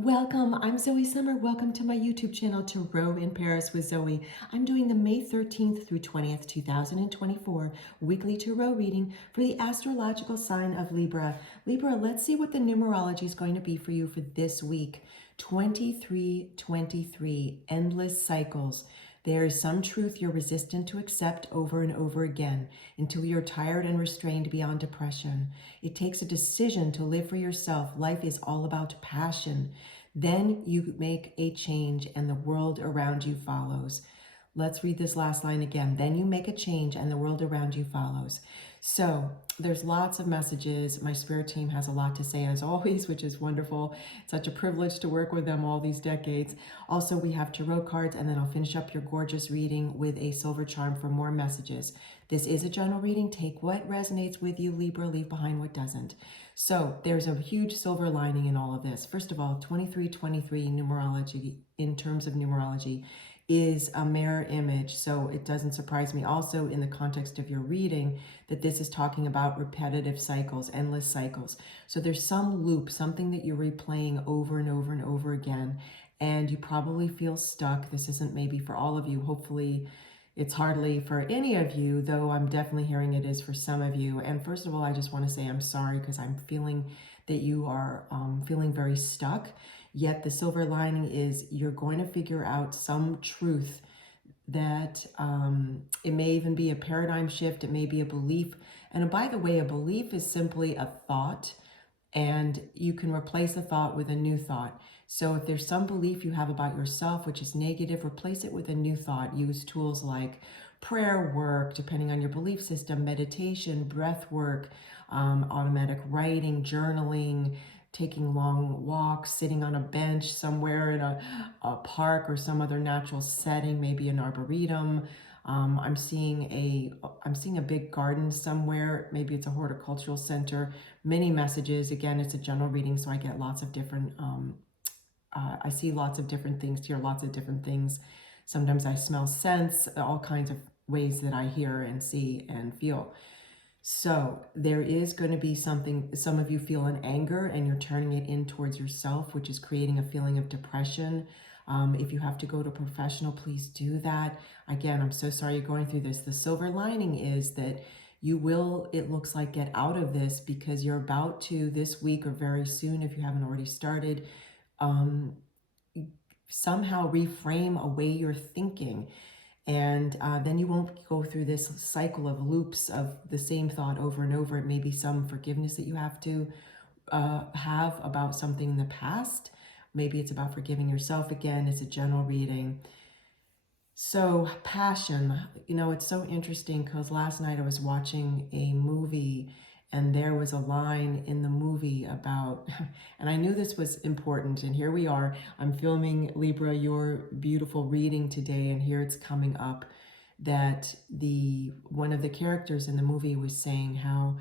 Welcome, I'm Zoe Summer. Welcome to my YouTube channel, Tarot in Paris with Zoe. I'm doing the May 13th through 20th, 2024 weekly tarot reading for the astrological sign of Libra. Libra, let's see what the numerology is going to be for you for this week. 2323, endless cycles. There is some truth you're resistant to accept over and over again until you're tired and restrained beyond depression. It takes a decision to live for yourself. Life is all about passion. Then you make a change and the world around you follows. Let's read this last line again. Then you make a change and the world around you follows. So there's lots of messages. My spirit team has a lot to say as always, which is wonderful. It's such a privilege to work with them all these decades. Also, we have tarot cards, and then I'll finish up your gorgeous reading with a silver charm for more messages. This is a general reading. Take what resonates with you, Libra. Leave behind what doesn't. So there's a huge silver lining in all of this. First of all, 2323 numerology, in terms of numerology, is a mirror image. So it doesn't surprise me also in the context of your reading that this is talking about repetitive cycles, endless cycles. So there's some loop, something that you're replaying over and over and over again, and you probably feel stuck. This isn't maybe for all of you. Hopefully it's hardly for any of you, though I'm definitely hearing it is for some of you. And first of all, I just want to say I'm sorry because I'm feeling that you are feeling very stuck. Yet the silver lining is you're going to figure out some truth that it may even be a paradigm shift. It may be a belief. And by the way, a belief is simply a thought, and you can replace a thought with a new thought. So if there's some belief you have about yourself, which is negative, replace it with a new thought. Use tools like prayer work, depending on your belief system, meditation, breath work, automatic writing, journaling, taking long walks, sitting on a bench somewhere in a park or some other natural setting, maybe an arboretum. I'm seeing a big garden somewhere. Maybe it's a horticultural center. Many messages. Again, it's a general reading, so I get lots of different. I see lots of different things, hear lots of different things. Sometimes I smell scents, all kinds of ways that I hear and see and feel. So there is going to be something, some of you feel an anger and you're turning it in towards yourself, which is creating a feeling of depression. If you have to go to a professional, please do that. Again, I'm so sorry you're going through this. The silver lining is that you will, it looks like, get out of this because you're about to, this week or very soon, if you haven't already started, somehow reframe a way you're thinking. And then you won't go through this cycle of loops of the same thought over and over. It may be some forgiveness that you have to have about something in the past. Maybe it's about forgiving yourself. Again, it's a general reading. So passion, it's so interesting because last night I was watching a movie and there was a line in the movie about, and I knew this was important, and here we are. I'm filming, Libra, your beautiful reading today, and here it's coming up that one of the characters in the movie was saying how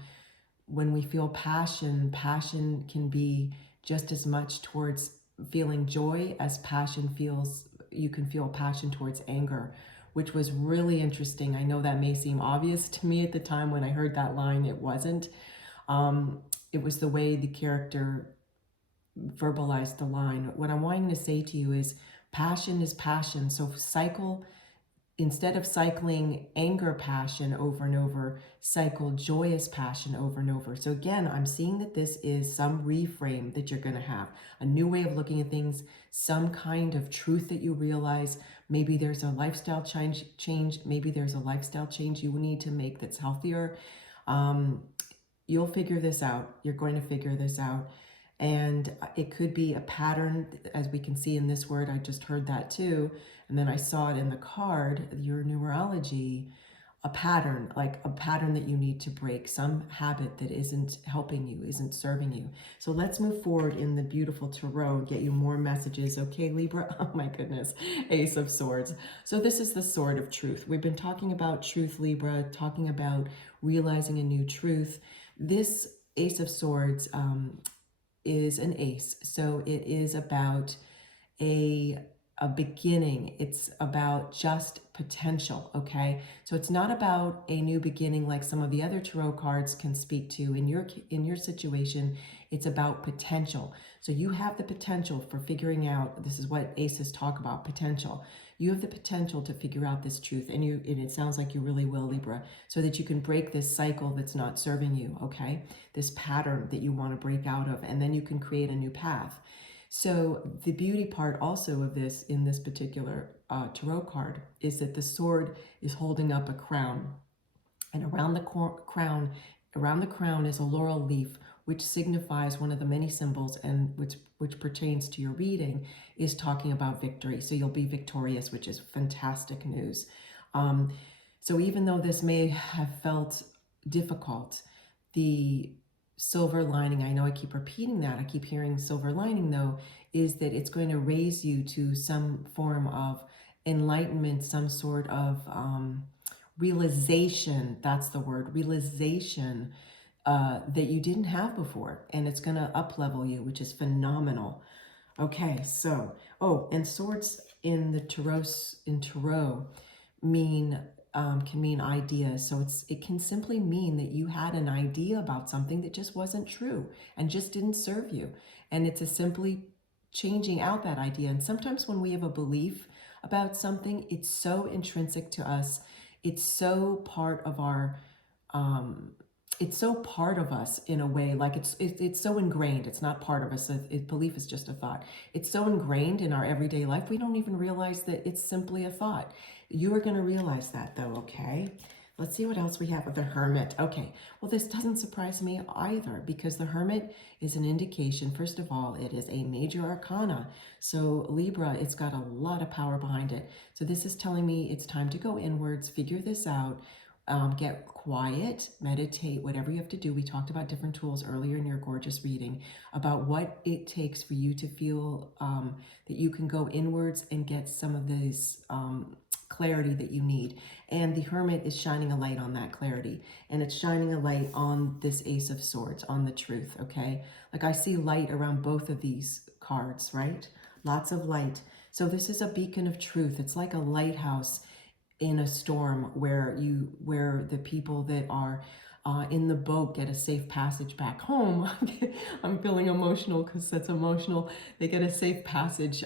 when we feel passion, passion can be just as much towards feeling joy as passion feels, you can feel passion towards anger, which was really interesting. I know that may seem obvious to me at the time when I heard that line. It wasn't. It was the way the character verbalized the line. What I'm wanting to say to you is passion is passion. So instead of cycling anger passion over and over, cycle joyous passion over and over. So again, I'm seeing that this is some reframe that you're going to have, a new way of looking at things, some kind of truth that you realize. Maybe there's a lifestyle change. Maybe there's a lifestyle change you need to make that's healthier. You'll figure this out. You're going to figure this out. And it could be a pattern, as we can see in this word. I just heard that too. And then I saw it in the card, your numerology, a pattern, like a pattern that you need to break, some habit that isn't helping you, isn't serving you. So let's move forward in the beautiful tarot and get you more messages. Okay, Libra? Oh my goodness. Ace of Swords. So this is the sword of truth. We've been talking about truth, Libra, talking about realizing a new truth. This Ace of Swords, is an ace. So it is about a a beginning. It's about just potential, okay? So it's not about a new beginning like some of the other tarot cards can speak to in your situation. It's about potential. So you have the potential for figuring out, this is what aces talk about, potential. You have the potential to figure out this truth, and it sounds like you really will, Libra, so that you can break this cycle that's not serving you, okay? This pattern that you want to break out of, and then you can create a new path. So the beauty part also of this, in this particular tarot card, is that the sword is holding up a crown, and around the crown is a laurel leaf, which signifies one of the many symbols, and which pertains to your reading, is talking about victory. So you'll be victorious, which is fantastic news. So even though this may have felt difficult, the silver lining, I know I keep repeating that, I keep hearing silver lining though, is that it's going to raise you to some form of enlightenment, some sort of realization, that's the word, realization that you didn't have before. And it's going to up-level you, which is phenomenal. Okay, so, oh, and swords in the tarot mean, can mean ideas. So it can simply mean that you had an idea about something that just wasn't true and just didn't serve you. And it's a simply changing out that idea. And sometimes when we have a belief about something, it's so intrinsic to us. It's so part of our, it's so part of us in a way, like it's so ingrained. It's not part of us. Belief is just a thought. It's so ingrained in our everyday life, we don't even realize that it's simply a thought. You are going to realize that though, okay? Let's see what else we have with the Hermit. Okay, well, this doesn't surprise me either, because the Hermit is an indication, first of all, it is a major arcana. So Libra, it's got a lot of power behind it. So this is telling me it's time to go inwards, figure this out. Get quiet, meditate, whatever you have to do. We talked about different tools earlier in your gorgeous reading about what it takes for you to feel that you can go inwards and get some of this clarity that you need. And the Hermit is shining a light on that clarity. And it's shining a light on this Ace of Swords, on the truth, okay? Like I see light around both of these cards, right? Lots of light. So this is a beacon of truth. It's like a lighthouse in a storm where the people that are in the boat get a safe passage back home. I'm feeling emotional because that's emotional. They get a safe passage.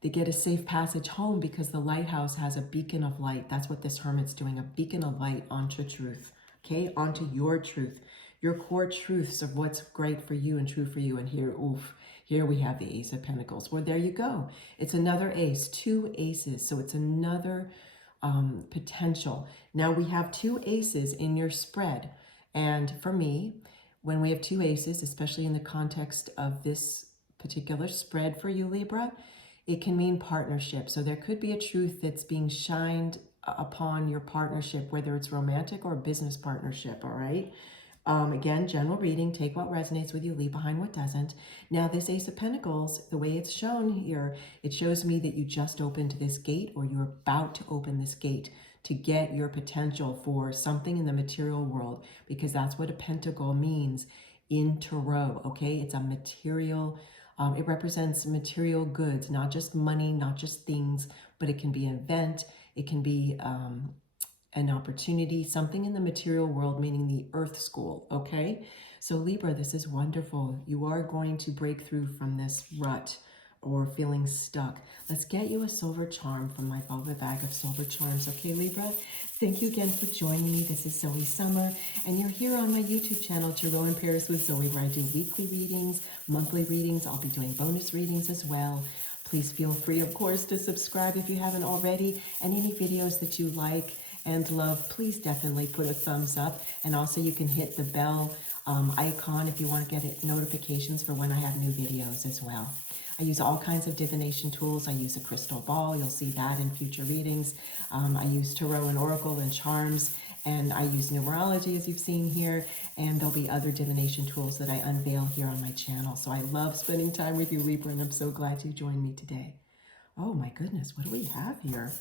They get a safe passage home because the lighthouse has a beacon of light. That's what this Hermit's doing, a beacon of light onto truth, okay? Onto your truth, your core truths of what's great for you and true for you. And here, oof, here we have the Ace of Pentacles. Well, there you go. It's another ace, two aces. So it's another potential. Now we have two aces in your spread. And for me, when we have two aces, especially in the context of this particular spread for you, Libra, it can mean partnership. So there could be a truth that's being shined upon your partnership, whether it's romantic or business partnership, all right? Again, general reading, take what resonates with you, leave behind what doesn't. Now, this Ace of Pentacles, the way it's shown here, it shows me that you just opened this gate, or you're about to open this gate to get your potential for something in the material world, because that's what a pentacle means in tarot, okay? It's a material, it represents material goods, not just money, not just things, but it can be an event, it can be an opportunity, something in the material world, meaning the earth school, okay? So Libra, this is wonderful. You are going to break through from this rut or feeling stuck. Let's get you a silver charm from my velvet bag of silver charms, okay, Libra? Thank you again for joining me. This is Zoe Summer, and you're here on my YouTube channel, Tarot in Paris with Zoe, where I do weekly readings, monthly readings. I'll be doing bonus readings as well. Please feel free, of course, to subscribe if you haven't already, and any videos that you like and love, please definitely put a thumbs up. And also you can hit the bell icon if you want to get notifications for when I have new videos as well. I use all kinds of divination tools. I use a crystal ball. You'll see that in future readings. I use tarot and oracle and charms, and I use numerology, as you've seen here, and there'll be other divination tools that I unveil here on my channel. So I love spending time with you, Libra, and I'm so glad you joined me today. Oh my goodness, what do we have here?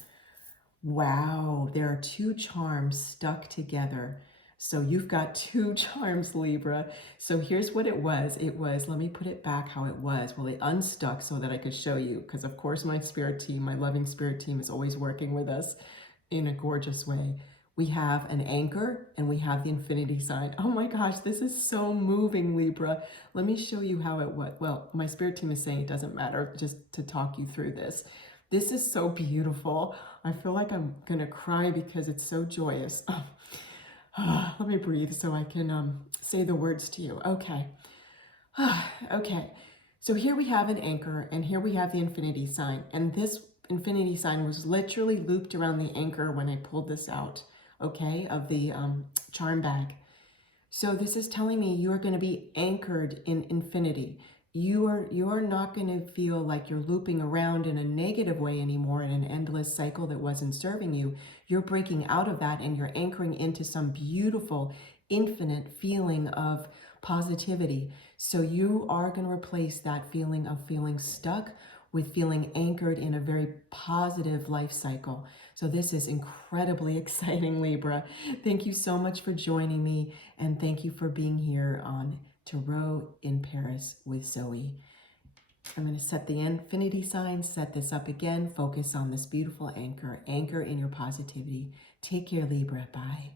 Wow, there are two charms stuck together. So you've got two charms, Libra. So here's what it was. It was, let me put it back how it was. Well, it unstuck so that I could show you, because of course my spirit team, my loving spirit team is always working with us in a gorgeous way. We have an anchor and we have the infinity sign. Oh my gosh, this is so moving, Libra. Let me show you how it was. Well, my spirit team is saying it doesn't matter, just to talk you through this. This is so beautiful. I feel like I'm gonna cry because it's so joyous. Let me breathe so I can say the words to you. Okay. Okay. So here we have an anchor and here we have the infinity sign. And this infinity sign was literally looped around the anchor when I pulled this out, okay, of the charm bag. So this is telling me you are going to be anchored in infinity. You're not going to feel like you're looping around in a negative way anymore in an endless cycle that wasn't serving you. You're breaking out of that and you're anchoring into some beautiful, infinite feeling of positivity. So you are going to replace that feeling of feeling stuck with feeling anchored in a very positive life cycle. So this is incredibly exciting, Libra. Thank you so much for joining me, and thank you for being here on Tarot in Paris with Zoe. I'm going to set the infinity sign, set this up again, focus on this beautiful anchor in your positivity. Take care, Libra. Bye.